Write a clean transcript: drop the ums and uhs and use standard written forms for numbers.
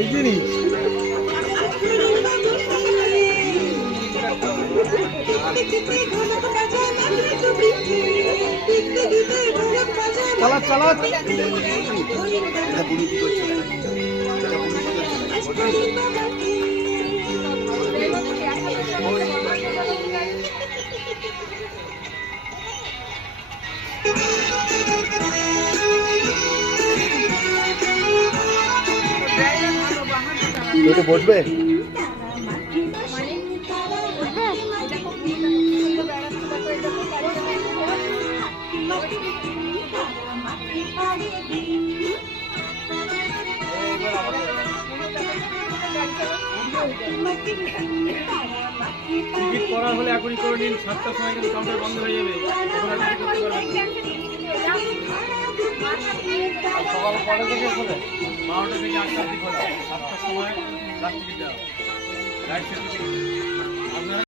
এই জিনিস চালা চালা তো বসবে টিকিট করা হলে এখনই করে নিন, 7টার সময় কিন্তু কাউন্টার বন্ধ হয়ে যাবে। সকাল কটা থেকে খোলে? 12টা থেকে 8টা অবধি খোলে। 7টার সময় লাস্ট টিকিট দেওয়া।